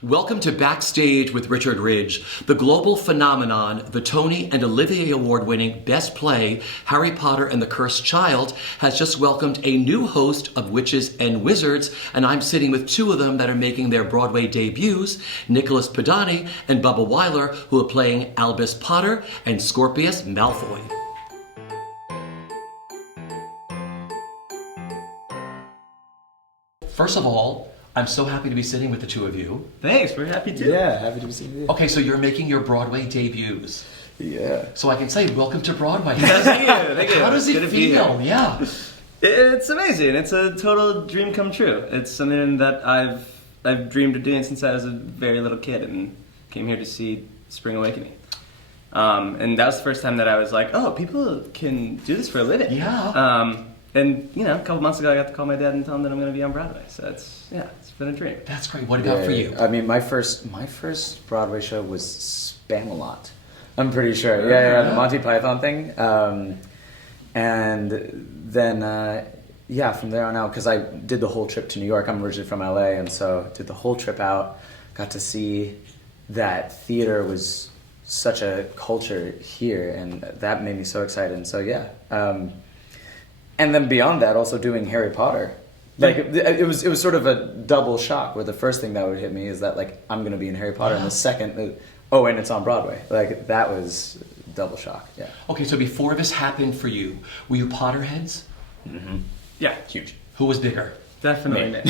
Welcome to Backstage with Richard Ridge. The global phenomenon, the Tony and Olivier Award-winning Best Play, Harry Potter and the Cursed Child, has just welcomed a new host of Witches and Wizards, and I'm sitting with two of them that are making their Broadway debuts, Nicholas Podany and Bubba Weiler, who are playing Albus Potter and Scorpius Malfoy. First of all, I'm so happy to be sitting with the two of you. Thanks, we're happy too. Yeah, happy to be seeing you. Okay, so you're making your Broadway debuts. Yeah. So I can say, welcome to Broadway. Thank you. How does it feel? Yeah. It's amazing. It's a total dream come true. It's something that I've dreamed of doing since I was a very little kid and came here to see Spring Awakening. And that was the first time that I was like, oh, people can do this for a living. Yeah. And, you know, a couple months ago I got to call my dad and tell him that I'm going to be on Broadway. So it's been a dream. That's great. What about for you? I mean, my first Broadway show was Spamalot. I'm pretty sure. Yeah, the Monty Python thing. And then, from there on out, because I did the whole trip to New York. I'm originally from LA, and so did the whole trip out. Got to see that theater was such a culture here, and that made me so excited. And so, yeah. And then beyond that, also doing Harry Potter. Like, it was sort of a double shock, where the first thing that would hit me is that, like, I'm going to be in Harry Potter, and the second, and it's on Broadway. Like, that was double shock, yeah. Okay, so before this happened for you, were you Potterheads? Mm-hmm. Yeah. Huge. Who was bigger? Definitely me.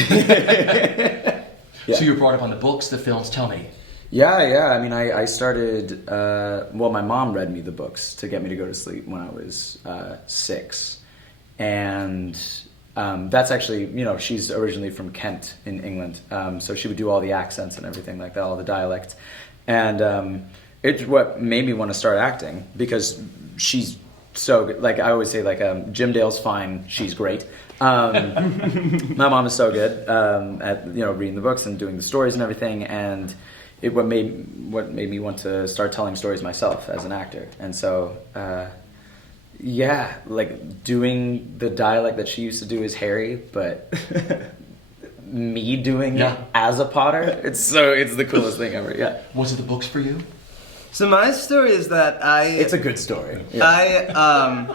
Yeah. So you were brought up on the books, the films, tell me. Yeah. I mean, I started, my mom read me the books to get me to go to sleep when I was 6. And that's actually, she's originally from Kent in England. So she would do all the accents and everything like that, all the dialect. And it's what made me want to start acting, because she's so good. Like, I always say, like, Jim Dale's fine, she's great. My mom is so good at, reading the books and doing the stories and everything. And what made me want to start telling stories myself as an actor. And so... like doing the dialect that she used to do as Harry, but me doing it as a Potter, it's the coolest thing ever. Yeah. Was it the books for you? So my story is that it's a good story. Yeah.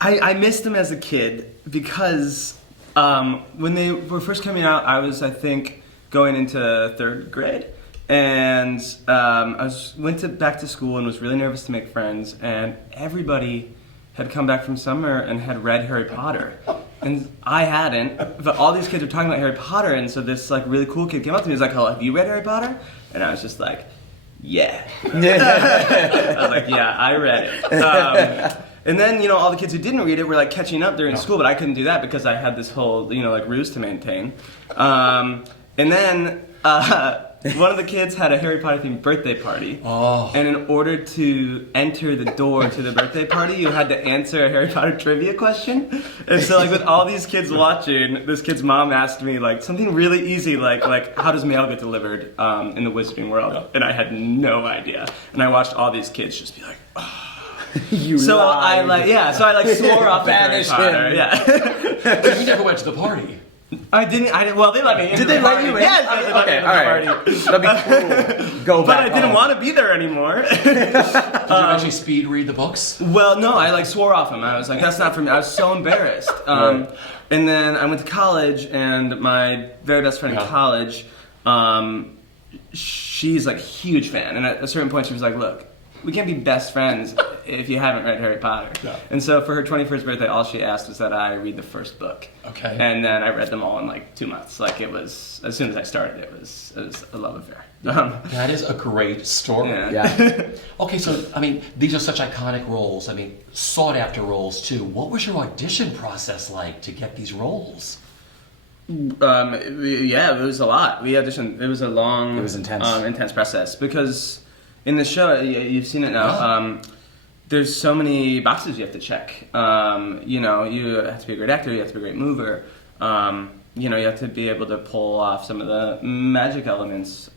I missed them as a kid because when they were first coming out, I was, I think, going into 3rd grade. And I went back to school and was really nervous to make friends, and everybody had come back from summer and had read Harry Potter, and I hadn't. But all these kids were talking about Harry Potter, and so this like really cool kid came up to me. He was like, "Oh, have you read Harry Potter?" And I was just like, "Yeah." I was like, "Yeah, I read it." And then all the kids who didn't read it were like catching up during school, but I couldn't do that because I had this whole like ruse to maintain. And then. One of the kids had a Harry Potter themed birthday party. Oh. And in order to enter the door to the birthday party, you had to answer a Harry Potter trivia question. And so like with all these kids watching, this kid's mom asked me like something really easy like how does mail get delivered in the Wizarding World? And I had no idea. And I watched all these kids just be like, oh. So lied. I swore off Harry Potter. So you never went to the party. I didn't. Well, they let me in. Did they let you in? Yes. Okay. All right. That'd be cool. Go back. But I didn't want to be there anymore. Did you actually speed read the books? Well, no. I swore off them. I was like, that's not for me. I was so embarrassed. And then I went to college, and my very best friend in college, she's like a huge fan. And at a certain point, she was like, look, we can't be best friends if you haven't read Harry Potter. Yeah. And so for her 21st birthday, all she asked was that I read the first book. Okay. And then I read them all in like 2 months. Like it was, as soon as I started, it was a love affair. That is a great story. Yeah. Okay, so, I mean, these are such iconic roles. I mean, sought after roles too. What was your audition process like to get these roles? It was a lot. We auditioned, it was a long... It was intense. Intense process because... In the show, you've seen it now, there's so many boxes you have to check. You have to be a great actor, you have to be a great mover. You have to be able to pull off some of the magic elements.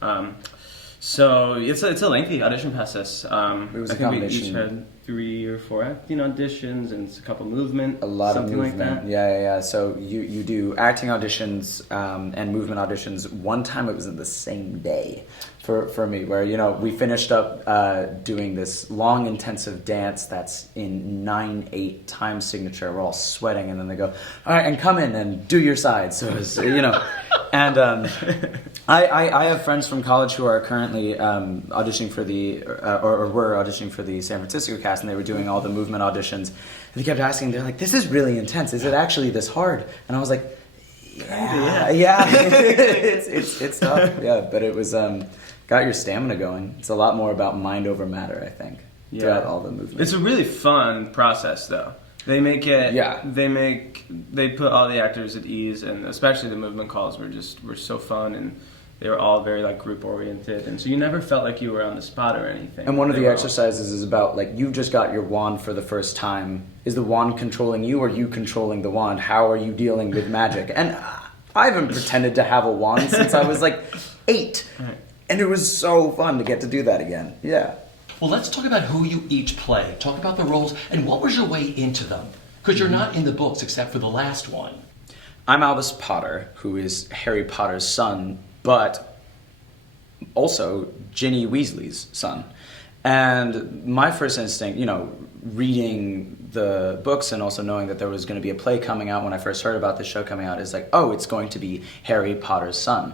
So it's a lengthy audition process. It was I a think we combination. each had 3 or 4 acting auditions and a couple movement, A lot of something movement. like that. Yeah. So you do acting auditions and movement auditions. One time it was in the same day for me, where we finished up doing this long intensive dance that's in 9/8 time signature. We're all sweating, and then they go, all right, and come in and do your side. So it's, and I have friends from college who are currently auditioning for the or were auditioning for the San Francisco cast, and they were doing all the movement auditions. And they kept asking, they're like, "This is really intense. Is it actually this hard?" And I was like, "Yeah, it's tough, yeah." But it was got your stamina going. It's a lot more about mind over matter, I think. Yeah. Throughout all the movement. It's a really fun process, though. They make it. Yeah. They put all the actors at ease, and especially the movement calls were so fun, and they were all very group oriented, and so you never felt like you were on the spot or anything. And one of They the were exercises is about you just got your wand for the first time. Is the wand controlling you, or you controlling the wand? How are you dealing with magic? And I haven't pretended to have a wand since I was 8, Right. and it was so fun to get to do that again. Yeah. Well, let's talk about who you each play. Talk about the roles and what was your way into them? Because you're not in the books except for the last one. I'm Albus Potter, who is Harry Potter's son, but also Ginny Weasley's son. And my first instinct, reading the books and also knowing that there was going to be a play coming out when I first heard about this show coming out, is oh, it's going to be Harry Potter's son.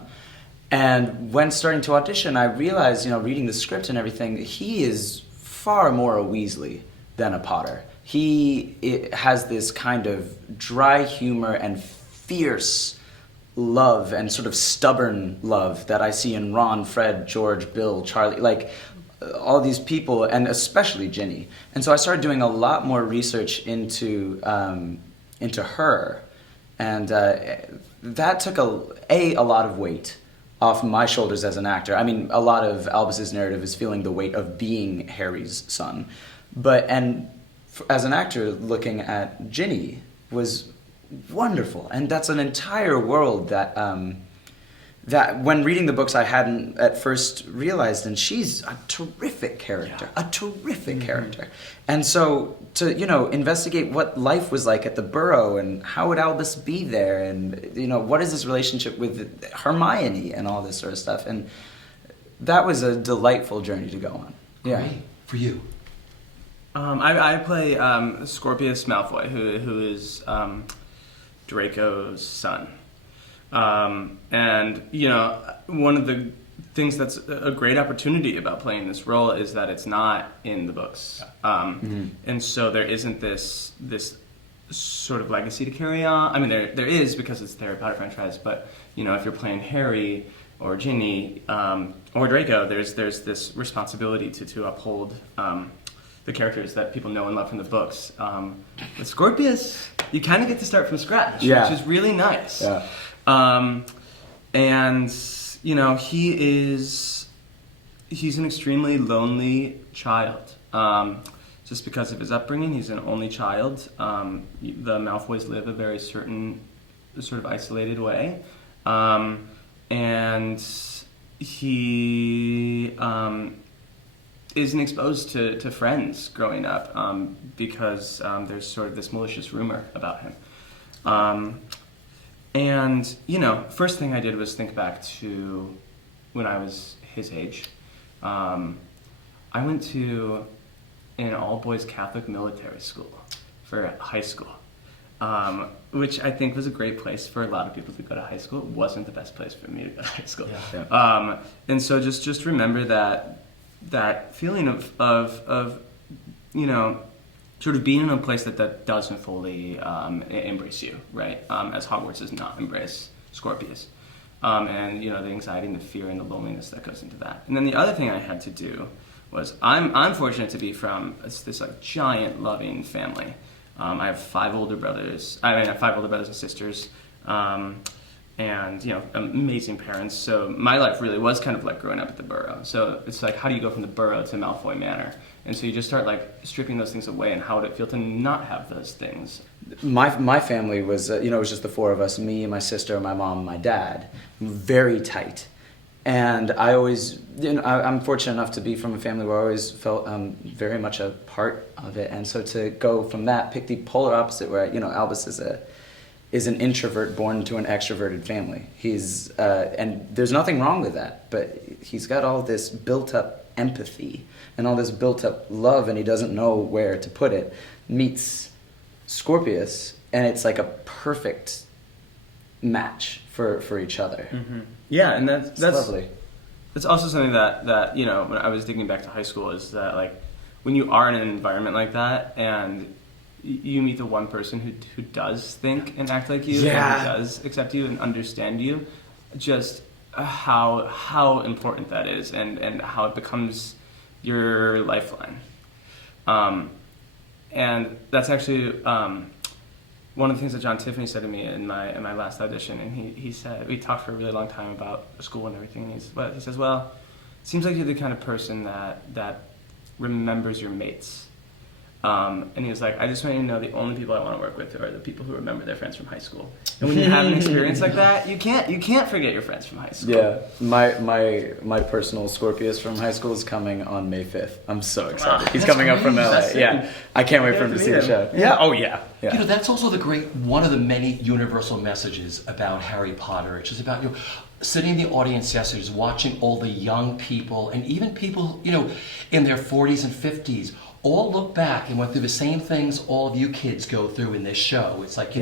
And when starting to audition, I realized, reading the script and everything, he is far more a Weasley than a Potter. It has this kind of dry humor and fierce love and sort of stubborn love that I see in Ron, Fred, George, Bill, Charlie, all these people, and especially Ginny. And so I started doing a lot more research into her, and that took a lot of weight off my shoulders as an actor. I mean, a lot of Albus's narrative is feeling the weight of being Harry's son, as an actor, looking at Ginny was wonderful, and that's an entire world that that when reading the books I hadn't at first realized, and she's a terrific character, character. And so to, investigate what life was like at the Burrow, and how would Albus be there, and, what is his relationship with Hermione and all this sort of stuff. And that was a delightful journey to go on. Yeah. Great. For you. I play Scorpius Malfoy, who is Draco's son. And, one of the things that's a great opportunity about playing this role is that it's not in the books. And so there isn't this sort of legacy to carry on. I mean, there is, because it's the Harry Potter franchise, but, if you're playing Harry or Ginny or Draco, there's this responsibility to uphold the characters that people know and love from the books. With Scorpius, you kind of get to start from scratch, which is really nice. Yeah. And he's an extremely lonely child. Just because of his upbringing, he's an only child. The Malfoys live a very certain sort of isolated way. And he isn't exposed to friends growing up because there's sort of this malicious rumor about him. And, first thing I did was think back to when I was his age. I went to an all-boys Catholic military school for high school, which I think was a great place for a lot of people to go to high school. It wasn't the best place for me to go to high school. Yeah. And so just remember that feeling of sort of being in a place that doesn't fully embrace you, right? As Hogwarts does not embrace Scorpius. And, the anxiety and the fear and the loneliness that goes into that. And then the other thing I had to do was, I'm fortunate to be from this giant loving family. I have 5 older brothers. I have 5 older brothers and sisters. And, amazing parents. So my life really was kind of like growing up at the Burrow. So it's how do you go from the Burrow to Malfoy Manor? And so you just start stripping those things away, and how would it feel to not have those things? My family was, it was just the 4 of us, me, my sister, my mom, and my dad, very tight. And I always, I'm fortunate enough to be from a family where I always felt very much a part of it. And so to go from that, pick the polar opposite where, Albus is an introvert born into an extroverted family. He's, and there's nothing wrong with that, but he's got all this built up empathy and all this built up love, and he doesn't know where to put it, meets Scorpius, and it's like a perfect match for each other. Mm-hmm. Yeah, and that's lovely. It's also something that when I was thinking back to high school, is that like when you are in an environment like that and you meet the one person who does think and act like you, and who does accept you and understand you, just how important that is, and how it becomes your lifeline. And that's actually one of the things that John Tiffany said to me in my last audition, and he said, we talked for a really long time about school and everything, and he says, well, it seems like you're the kind of person that remembers your mates. And he was like, I just want you to know the only people I want to work with are the people who remember their friends from high school. And when you have an experience like that, you can't forget your friends from high school. Yeah, my personal Scorpius from high school is coming on May 5th. I'm so excited. He's coming up from LA. Yeah, I can't wait for him to see the show. Yeah. Oh yeah. That's also one of the many universal messages about Harry Potter. It's just about sitting in the audience yesterday, just watching all the young people, and even people in their 40s and 50s, all look back and went through the same things all of you kids go through in this show. It's like,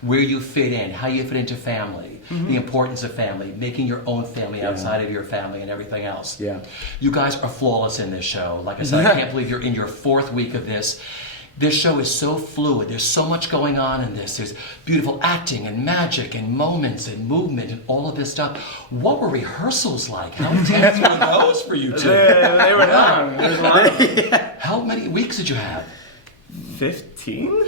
where you fit in, how you fit into family, the importance of family, making your own family outside of your family and everything else. Yeah. You guys are flawless in this show. Like I said, I can't believe you're in your 4th week of this. This show is so fluid. There's so much going on in this. There's beautiful acting and magic and moments and movement and all of this stuff. What were rehearsals like? How intense were those for you two? They were long. There was a lot of them. How many weeks did you have? 15?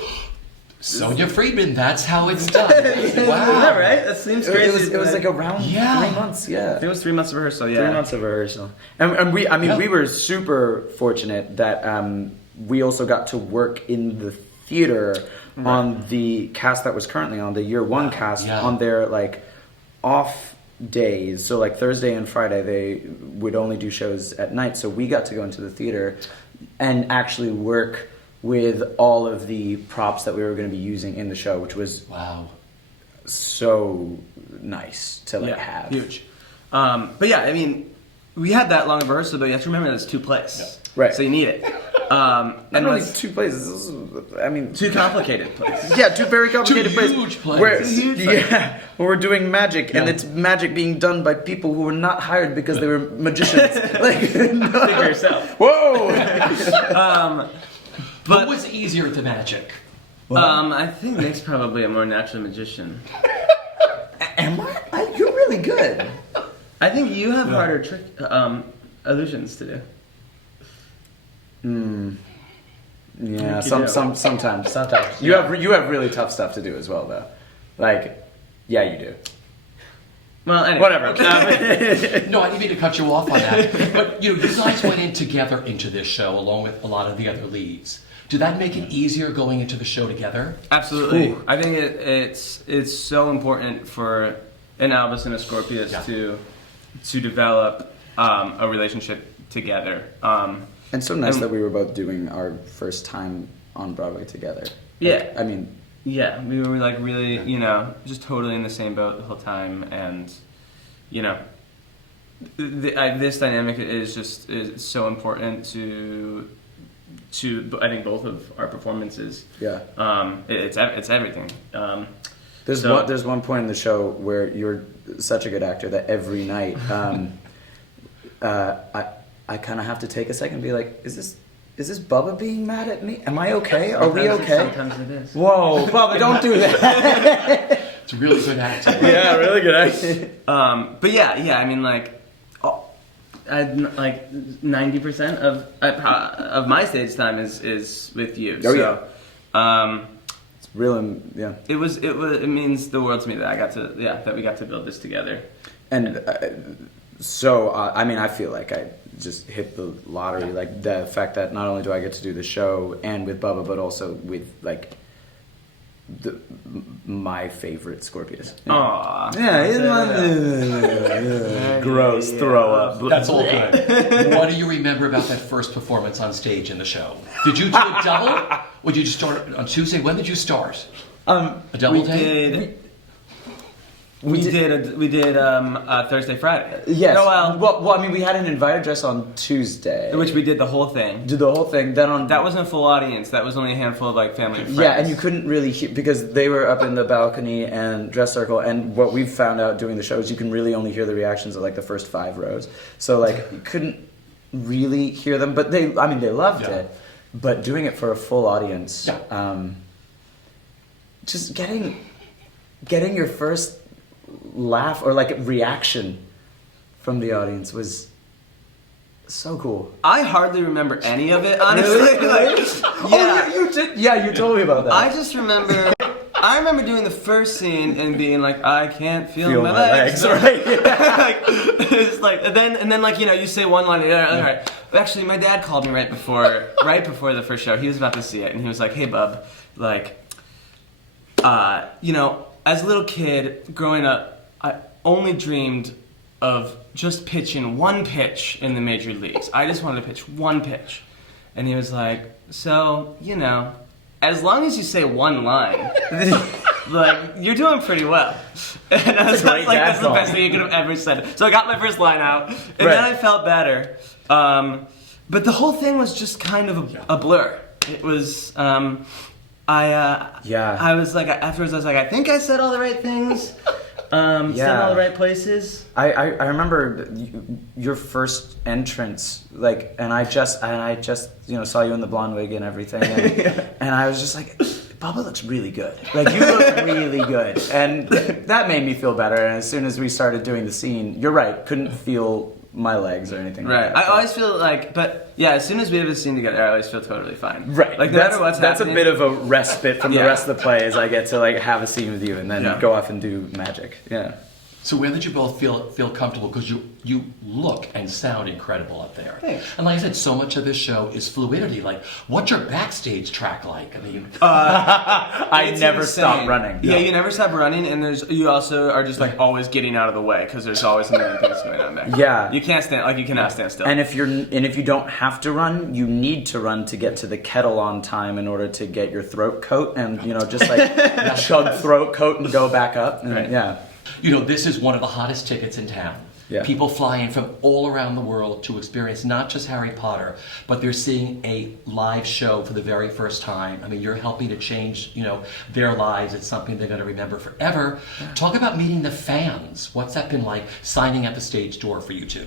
Sonia Friedman, that's how it's done. Wow. Is that right? That seems crazy. It was like around 3 months, I think it was 3 months of rehearsal, 3 months of rehearsal. And we were super fortunate that we also got to work in the theater on the cast that was currently on, the year 1 cast, on their like off days. So like Thursday and Friday, they would only do shows at night. So we got to go into the theater and actually work with all of the props that we were going to be using in the show, which was so nice to have. Huge. But yeah, I mean, we had that long of rehearsal, but you have to remember there's 2 plays. Yeah. Right. So you need it. And only 2 plays. I mean, 2 complicated plays. Yeah, 2 very complicated plays. 2 huge plays. Where we're doing magic, and it's magic being done by people who were not hired because they were magicians. Figure yourself. Whoa. But what was easier to magic? I think Nick's probably a more natural magician. Am I? You're really good. I think you have harder trick illusions to do. Yeah, sometimes. You have really tough stuff to do as well, though. Like, yeah, you do. Well, anyway. Whatever. No, I didn't mean to cut you off on that. But you guys went in together into this show along with a lot of the other leads. Did that make it easier going into the show together? Absolutely. Ooh. I think it's so important for an Albus and a Scorpius to develop a relationship together. And so nice that we were both doing our first time on Broadway together. Yeah. We were like really, just totally in the same boat the whole time, and this dynamic is so important to I think both of our performances. Yeah. It's everything. There's one point in the show where you're such a good actor that every night I kind of have to take a second and be like, is this Bubba being mad at me? Am I okay? Are we okay? Sometimes it is. Whoa, Bubba, don't do that. It's really good acting. Yeah, really good acting. But yeah, I mean, like 90% of my stage time is with you. Oh, so, it's real, yeah. It means the world to me that we got to build this together. And I feel like I just hit the lottery. Like the fact that not only do I get to do the show and with Bubba, but also with like my favorite Scorpius. Aww. Yeah, he's gross, throw up. That's all good. What do you remember about that first performance on stage in the show? Did you do a double? Or did you start on Tuesday? When did you start? A double day? We did Thursday, Friday. Yes. Oh, well, well, I mean, we had an invited dress on Tuesday. which we did the whole thing. Did the whole thing. Then on That wasn't a full audience. That was only a handful of like family and friends. yeah, and you couldn't really hear because they were up in the balcony and dress circle. And what we've found out doing the show is you can really only hear the reactions of like the first 5 rows. So like you couldn't really hear them, but they loved it. But doing it for a full audience, just getting your first laugh or like reaction from the audience was so cool. I hardly remember any of it, honestly. Really? Yeah. You did. Yeah, you told me about that. I just remember. I remember doing the first scene and being like, I can't feel my legs. Right? Like, it's like, and then like you say one line, all right. Actually, my dad called me right before the first show. He was about to see it, and he was like, "Hey, bub, like, as a little kid growing up, I only dreamed of just pitching one pitch in the major leagues. I just wanted to pitch one pitch." And he was like, "So, as long as you say one line, like, you're doing pretty well." And I was like, that's the best thing you could have ever said. So I got my first line out, and then I felt better. But the whole thing was just kind of a blur. It was, I was like, afterwards I was like, I think I said all the right things. Said all the right places. I remember your first entrance, like, and I just saw you in the blonde wig and everything, and I was just like, Bubba looks really good. Like, you look really good, and that made me feel better. And as soon as we started doing the scene, you're right, couldn't feel my legs or anything. Right. Like that, I always feel like, but yeah, as soon as we have a scene together, I always feel totally fine. Right. Like, no matter what's happening. That's a bit of a respite from the rest of the play, as I get to like have a scene with you and then go off and do magic. Yeah. So where did you both feel comfortable? Because you look and sound incredible up there. Thanks. And like I said, so much of this show is fluidity. Like, what's your backstage track like? I mean, I never stop running. Yeah, you never stop running, and you also are just like always getting out of the way because there's always a million things going on back. Yeah. You can't stand, you cannot stand still. And if you don't have to run, you need to run to get to the kettle on time in order to get your throat coat and just like chug throat coat and go back up. And, Right. Yeah. This is one of the hottest tickets in town. Yeah. People fly in from all around the world to experience not just Harry Potter, but they're seeing a live show for the very first time. I mean, you're helping to change, their lives. It's something they're going to remember forever. Yeah. Talk about meeting the fans. What's that been like, signing at the stage door for you two?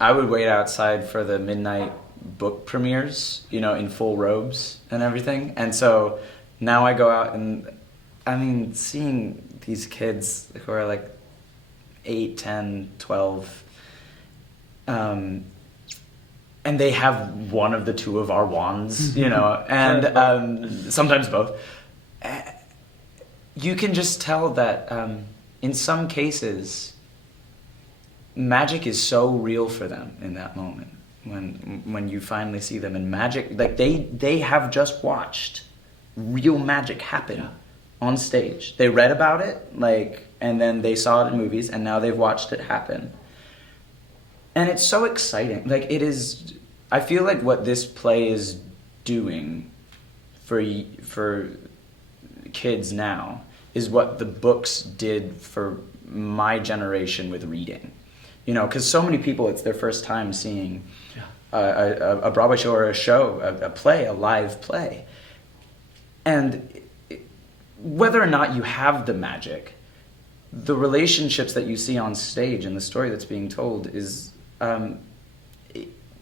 I would wait outside for the midnight book premieres, in full robes and everything. And so now I go out and, seeing these kids who are like 8, 10, 12, and they have one of the two of our wands, and sometimes both. You can just tell that in some cases, magic is so real for them in that moment when you finally see them in magic. Like they have just watched real magic happen on stage. They read about it, and then they saw it in movies, and now they've watched it happen. And it's so exciting. It is. I feel like what this play is doing for kids now is what the books did for my generation with reading. Because so many people, it's their first time seeing a Broadway show or a play, a live play. And whether or not you have the magic, the relationships that you see on stage and the story that's being told is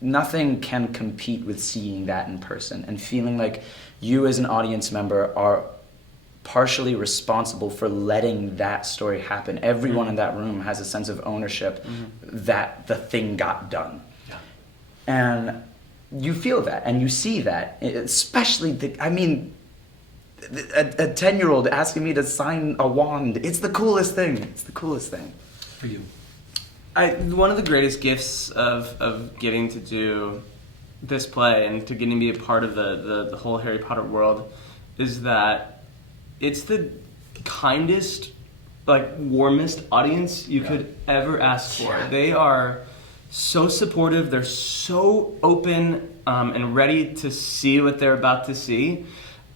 nothing can compete with seeing that in person and feeling like you as an audience member are partially responsible for letting that story happen. Everyone in that room has a sense of ownership that the thing got done. Yeah. And you feel that and you see that, especially a 10-year-old asking me to sign a wand. It's the coolest thing. It's the coolest thing. For you. One of the greatest gifts of getting to do this play and to getting to be a part of the whole Harry Potter world is that it's the kindest, like warmest audience you could ever ask for. They are so supportive. They're so open and ready to see what they're about to see.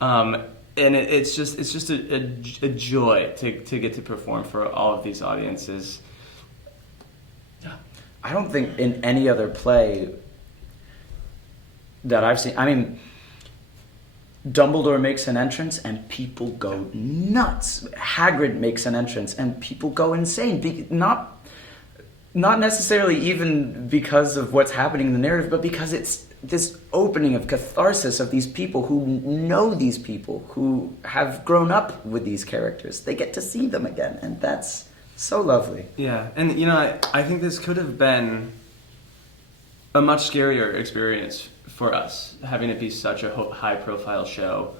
And it's just a joy to get to perform for all of these audiences. I don't think in any other play that I've seen, I mean, Dumbledore makes an entrance and people go nuts. Hagrid makes an entrance and people go insane. Not necessarily even because of what's happening in the narrative, but because it's this opening of catharsis of these people who know these people, who have grown up with these characters. They get to see them again, and that's so lovely. Yeah, and you know, I think this could have been a much scarier experience for us, having it be such a high-profile show.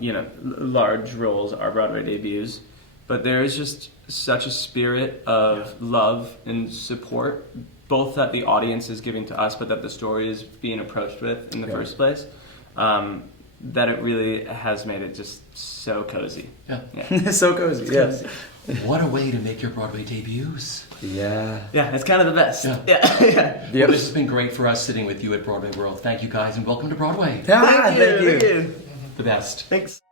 You know, large roles are Broadway debuts, but there is just such a spirit of love and support, both that the audience is giving to us, but that the story is being approached with in the first place, that it really has made it just so cozy. Yeah. So cozy, yes. What a way to make your Broadway debuts. Yeah. Yeah, it's kind of the best. Yeah. Yeah. Well, this has been great for us sitting with you at Broadway World. Thank you guys, and welcome to Broadway. Thank you. Thank you. The best. Thanks.